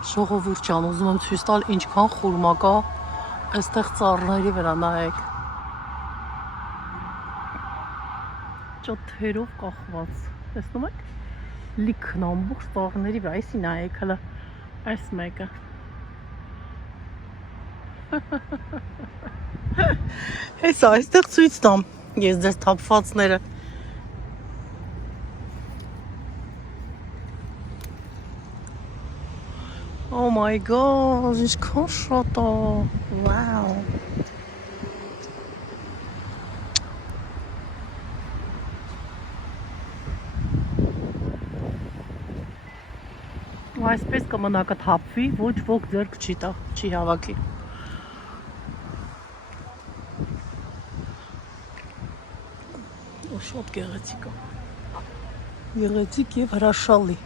Ժողովուրդ ջան, ուզում եմ ցույց տալ ինչքան խուրմա կա այստեղ ծառների վրա, նայեք։ Ճոթերով կախված, տեսնում եք։ Լիքն ամբողջ ծառների վրա, այսի նայեք հələ այս մեկը։ Հեսա այստեղ ցույց տամ ես ձեզ թափվածները։ Oh my god, ինչքան շատ է, wow։ Այսպես կմնա կթափվի, ոչ ոք ձեռք չի հավաքի։ Շատ գեղեցիկ է։ Գեղեցիկ և հրաշալի։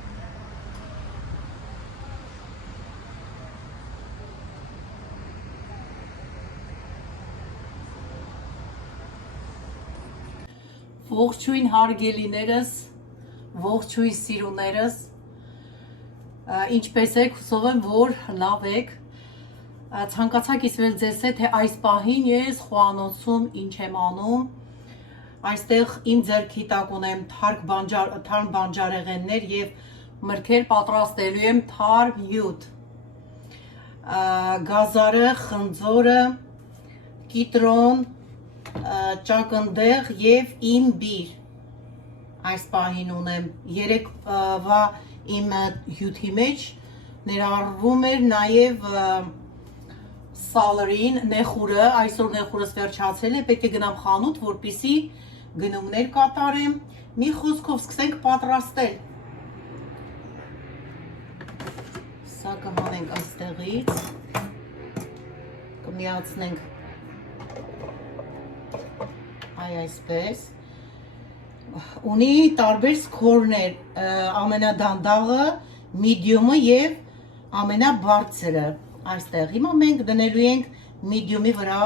Ողջույն հարգելիներս, ողջույն սիրուներս, ինչպես եք, հուսով եմ, որ լավ եք։ Ցանկացա կիսվել ձեզ հետ, թե այս պահին ես խոհանոցում ինչ եմ անում։ Այստեղ իմ ձեռքի տակ ունեմ թարմ բանջարեղեններ և մրգեր պատրաստելու եմ թարմ հյութ։ Գազարը, խնձորը, կիտրոն, ճակնդեղ և իմբիր այս պահին ունեմ։ Երեկվա իմ հյութի մեջ ներառվում էր նաև սալերին, նեխուրը, այսօր նեխուրս վերջացել է, պետք է գնամ խանութ, որպեսզի գնումներ կատարեմ։ Մի խոսքով սկսենք պատրաստել։ Սա կհանենք այստեղից, կմիացնենք այսպես։ Ունի տարբեր սքորներ, ամենադանդաղը, միդիումը և ամենաբարձրը այստեղ։ Հիմա մենք դնելու ենք միդիումի վրա։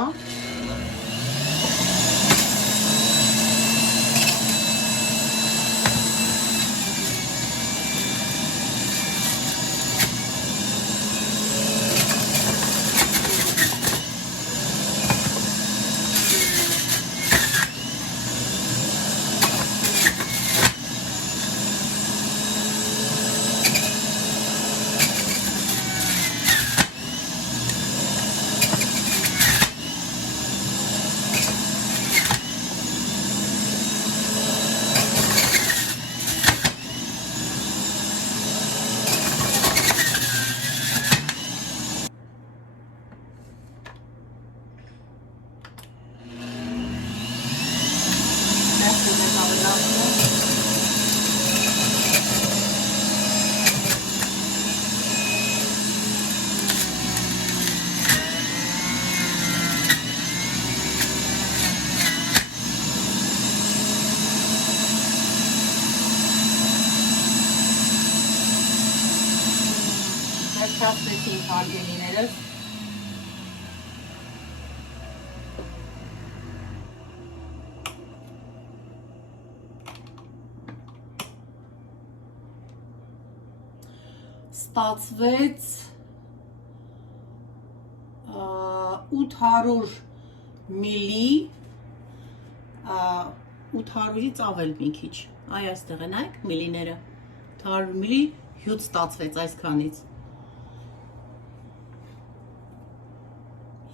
Վերջացրեցինք հարգելիներս։ Ստացվեց 800 միլի, 800-ից ավել մի քիչ, այստեղ են այք միլիները, 800 միլի հյութ ստացվեց այսքանից։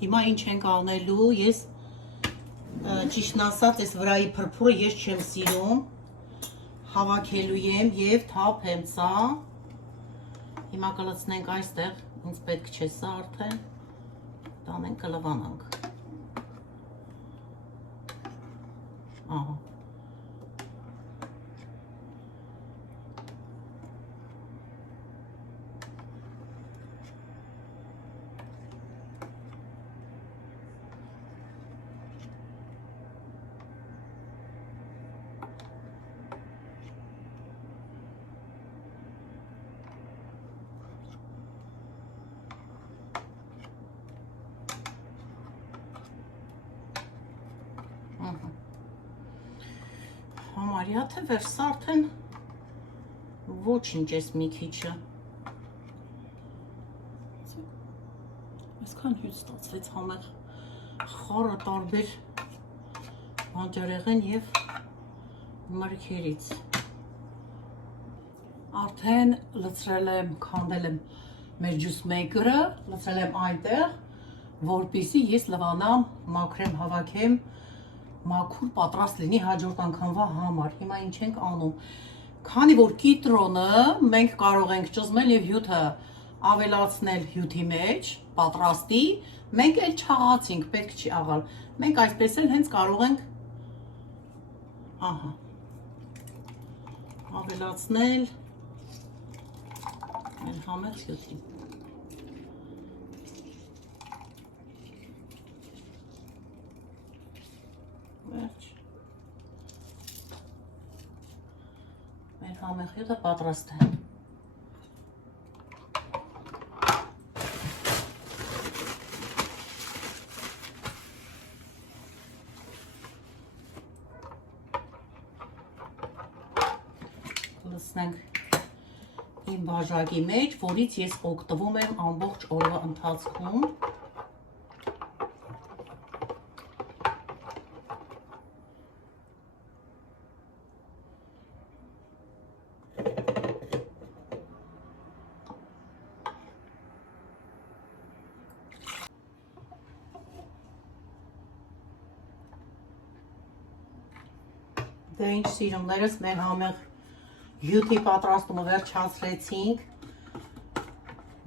Հիմա ինչ ենք անելու, ես ճիշտն ասած ես վրայի փրփուրը ես չեմ սիրում, հավաքելու եմ և թափեմ սա։ Հիմա կլցնենք այստեղ, ինձ պետք չէ սա արդեն, տանենք կլվանանք։ Ահա։ Համարյա թե վերսա արդեն ոչինչ ես մի քիչը։ Այսքան հյութ ստացվեց համեղ խառը տարբեր բանջարեղեն եւ մրգերից։ Արդեն լցրել եմ, քանդել եմ մեր ջուս մեյքերը, լցրել եմ այնտեղ, որպեսզի ես լվանամ, մաքրեմ, հավաքեմ, մաքուր պատրաստ լինի հաջորդ անգամվա համար։ Հիմա ինչ ենք անում։ Քանի որ կիտրոնը մենք կարող ենք ճզմել եւ հյութը ավելացնել հյութի մեջ, պատրաստի, մենք էլ չաղացինք, պետք չի աղալ։ Մենք այսպես էլ հենց կարող ենք ավելացնել մեր համեղ հյութին։ Վերջ։ Մեր համեղ հյութը պատրաստ է։ Լցնենք իմ բաժակի մեջ, որից ես օգտվում եմ ամբողջ օրվա ընթացքում։ Դե ինչ սիրուններս, մեր համեղ հյութի պատրաստումը վերջացրեցինք։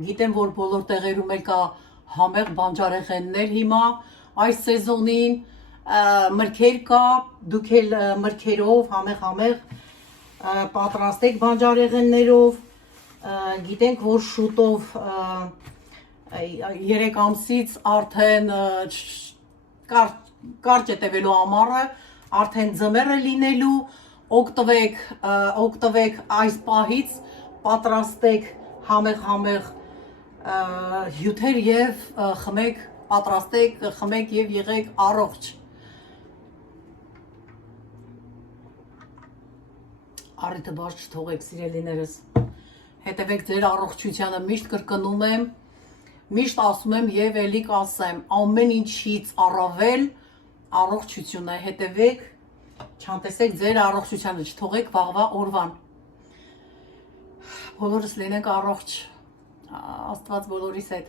Գիտեմ, որ բոլոր տեղերում էլ կա համեղ բանջարեղեններ հիմա, այս սեզոնին մրգեր կա, դուք էլ մրգերով, համեղ պատրաստեք բանջարեղեններով, գիտենք, որ շուտով 3 ամսից արդեն կարճ է տևելու ամառը, արդեն ձմեռ է լինելու, օգտվեք այս պահից, պատրաստեք համեղ հյութեր եւ խմեք, պատրաստեք, խմեք եւ եղեք առողջ։ Առիթը բաց չթողեք, սիրելիներս։ Հետևեք ձեր առողջությանը, միշտ կրկնում եմ, միշտ ասում եմ եւ ելի կասեմ, ամեն ինչից առավել առողջություն է, հետևեք, չանտեսեք ձեր առողջությանը, չթողեք վաղվա օրվան։ Բոլորս լինենք առողջ, Աստված բոլորիս հետ։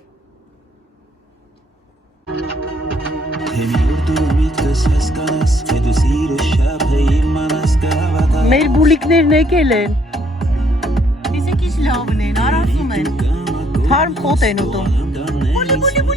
Մեր բուլիկներն եկել են։ Իսկ ինչ լավն են, արածում են։ Թարմ խոտ են ուտում։ Բուլի